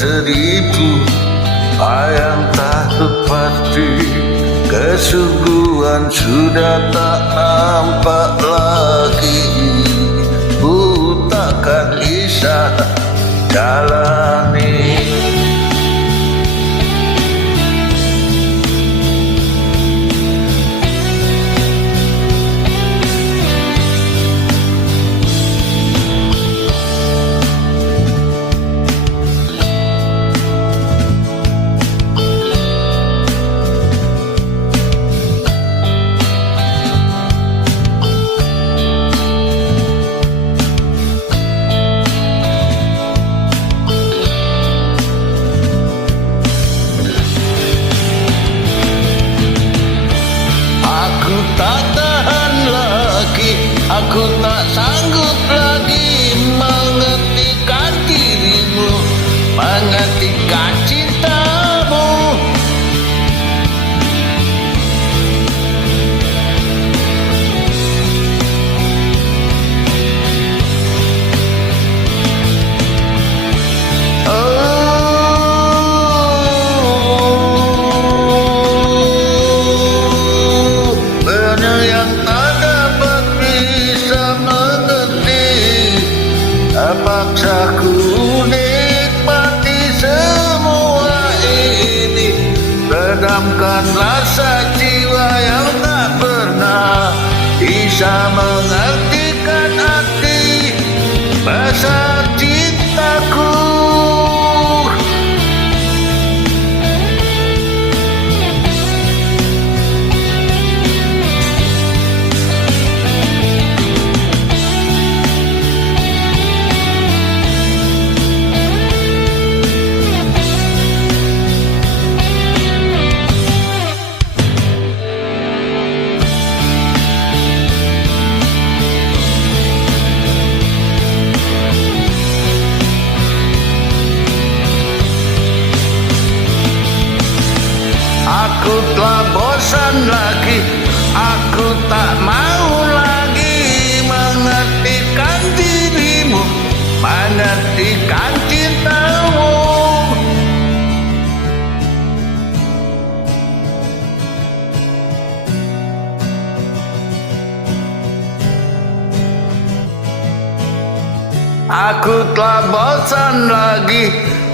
seribu bayang tak pasti, kesungguhan sudah tak nampak lagi. Ku takkan bisa jalani. Tak tahan lagi, aku tak sanggup lagi menghentikan dirimu, menghentikan cintamu. Paksa ku nikmati semua ini, redamkan rasa jiwa yang tak pernah bisa mengertikan arti besar cintaku. Aku telah bosan lagi, aku tak mau lagi mengertikan dirimu, mengertikan cintamu. Aku telah bosan lagi,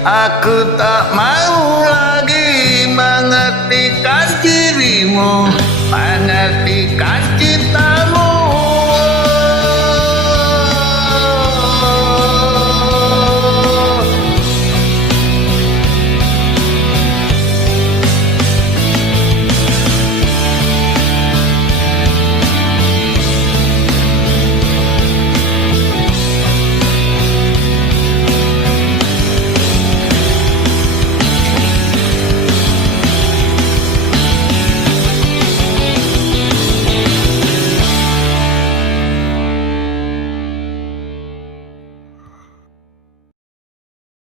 aku tak mau lagi mengertikan dirimu, mengertikan